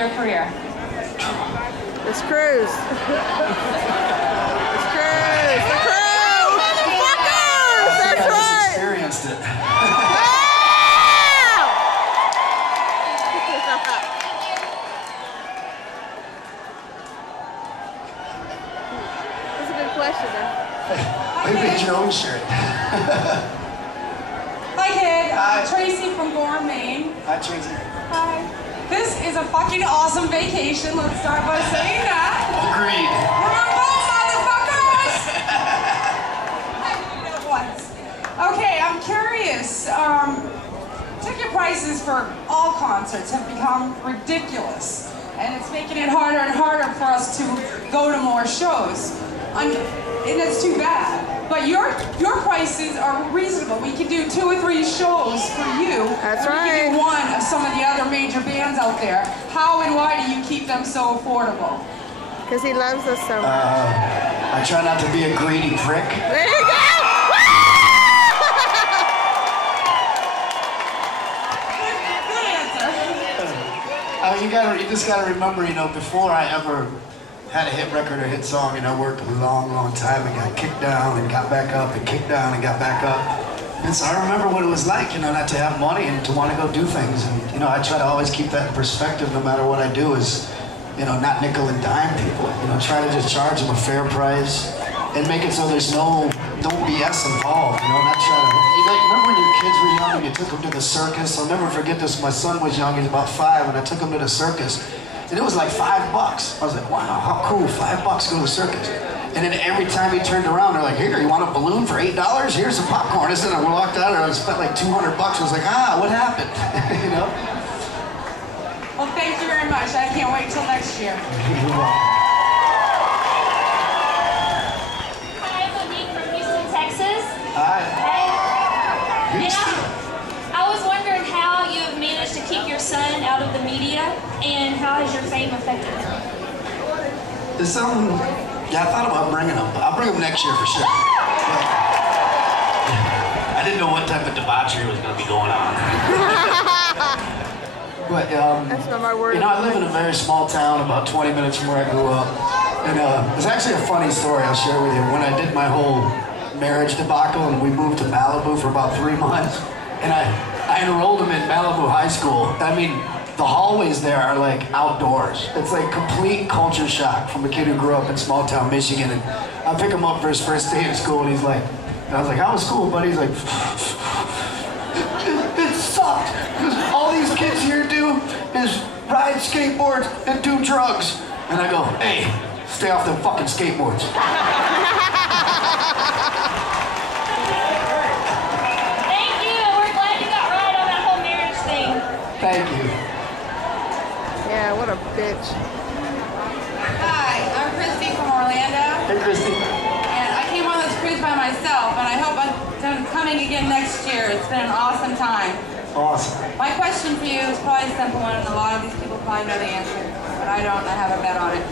your career? This cruise. This cruise. The cruise. Motherfuckers! That's right. I just experienced it. That's a good question, though. Maybe it's your own shirt. Hi, kid. Hi. Tracy from Gorham, Maine. Hi, Tracy. Hi. This is a fucking awesome vacation. Let's start by saying that. Agreed. We're on boat, motherfuckers! I knew it once. Okay, I'm curious. Ticket prices for all concerts have become ridiculous. And it's making it harder and harder for us to go to more shows. And it's too bad. But your prices are reasonable. We can do 2 or 3 shows for you. That's and right. We can do one of some of the other major bands out there. How and why do you keep them so affordable? Because he loves us so much. I try not to be a greedy prick. There you go! Good answer. You just gotta remember, before I ever had a hit record or hit song, I worked a long, long time and got kicked down and got back up and kicked down and got back up. And so I remember what it was like, not to have money and to want to go do things. And, I try to always keep that in perspective no matter what I do is, not nickel and dime people. Try to just charge them a fair price and make it so there's no BS involved, not try to, remember when your kids were young and you took them to the circus? I'll never forget this. My son was young, he was about 5, and I took him to the circus. And it was like $5. I was like, wow, how cool, $5 to go to the circus. And then every time he turned around, they're like, here, you want a balloon for $8? Here's some popcorn. And I walked out and I spent like $200. I was like, what happened? Well, thank you very much. I can't wait till next year. Hi, I'm Monique from Houston, Texas. Hi. Hey. I was wondering how you have managed to keep your son out of the media, and how has your fame affected him? There's something, I thought about bringing him. I'll bring him next year for sure. I didn't know what type of debauchery was going to be going on. But, That's not my word. I live in a very small town about 20 minutes from where I grew up. And it's actually a funny story I'll share with you. When I did my whole marriage debacle and we moved to Malibu for about 3 months, and I enrolled him in Malibu High School. I mean, the hallways there are like outdoors. It's like complete culture shock from a kid who grew up in small town Michigan. And I pick him up for his first day in school, and he's like, and I was like, how was school, buddy? He's like, it sucked. Because all these kids here do is ride skateboards and do drugs. And I go, hey, stay off them fucking skateboards. Thank you. Yeah, what a bitch. Hi, I'm Christy from Orlando. Hey, Christy. And I came on this cruise by myself, and I hope I'm coming again next year. It's been an awesome time. Awesome. My question for you is probably a simple one, and a lot of these people probably know the answer, but I don't. I have a bet on it.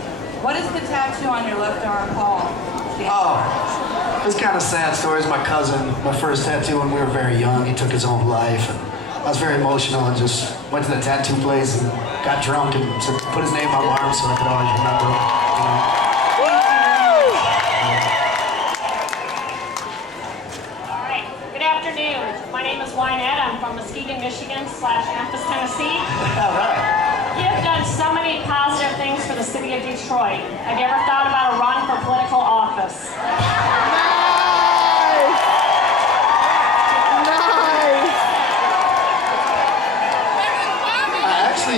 What is the tattoo on your left arm called? Oh, it's kind of sad story. It's my cousin, my first tattoo when we were very young. He took his own life. And I was very emotional and just went to the tattoo place and got drunk and put his name on my arm so I could always remember. All right. Good afternoon. My name is Wynette. I'm from Muskegon, Michigan / Memphis, Tennessee. All right. You have done so many positive things for the city of Detroit. Have you ever thought about a run for political office?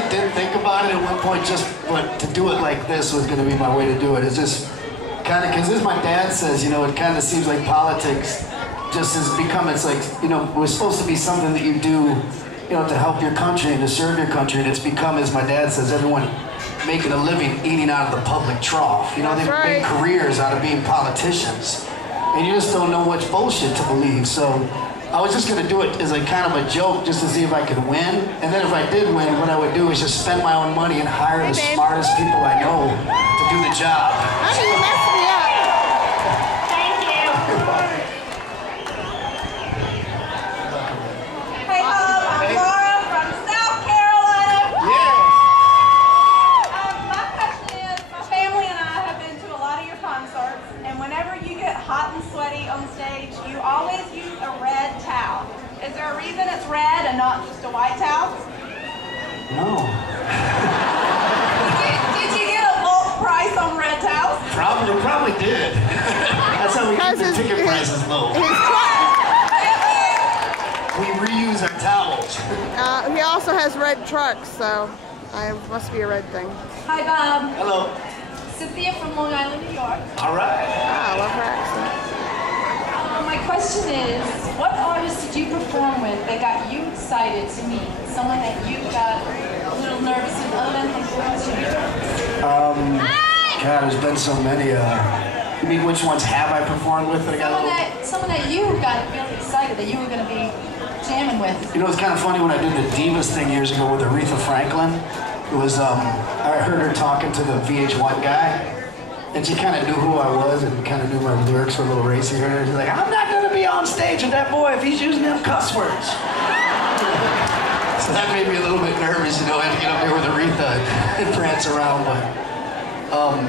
Didn't think about it at one point, but to do it like this was going to be my way to do it. It's just kind of, because as my dad says, it kind of seems like politics just has become, it's like, we're supposed to be something that you do, to help your country and to serve your country, and it's become, as my dad says, everyone making a living eating out of the public trough. They've made careers out of being politicians, and you just don't know which bullshit to believe. So I was just going to do it as a kind of a joke just to see if I could win. And then if I did win, what I would do is just spend my own money and hire the smartest people I know to do the job. You messed me up. Thank you. Hey, I'm Laura from South Carolina. Yeah. rise as low. His truck. We reuse our towels. He also has red trucks, so it must be a red thing. Hi, Bob. Hello. Cynthia from Long Island, New York. All right. I love her accent. My question is, what artist did you perform with that got you excited to meet? Someone that you got a little nervous and other than performance you God, there's been so many. You mean which ones have I performed with that I got a little... Someone that you got really excited that you were going to be jamming with. You know, it's kind of funny when I did the Divas thing years ago with Aretha Franklin. It was, I heard her talking to the VH1 guy. And she kind of knew who I was and kind of knew my lyrics were a little racy here. She's like, I'm not going to be on stage with that boy if he's using them cuss words. So that made me a little bit nervous, you know, I had to get up there with Aretha and prance around. But,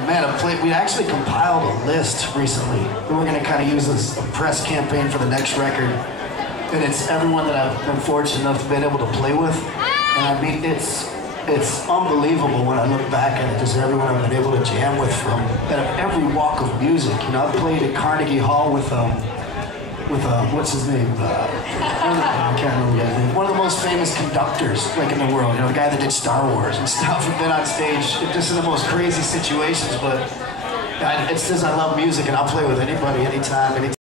man, we actually compiled a list recently. We're going to kind of use as a press campaign for the next record. And it's everyone that I've been fortunate enough to be able to play with. And I mean, it's unbelievable when I look back at it, just everyone I've been able to jam with from every walk of music. You know, I've played at Carnegie Hall with what's his name? I can't remember the guy's name. One of the most famous conductors, like, in the world. You know, the guy that did Star Wars and stuff. I've been on stage just in the most crazy situations, but it's just I love music and I'll play with anybody, anytime,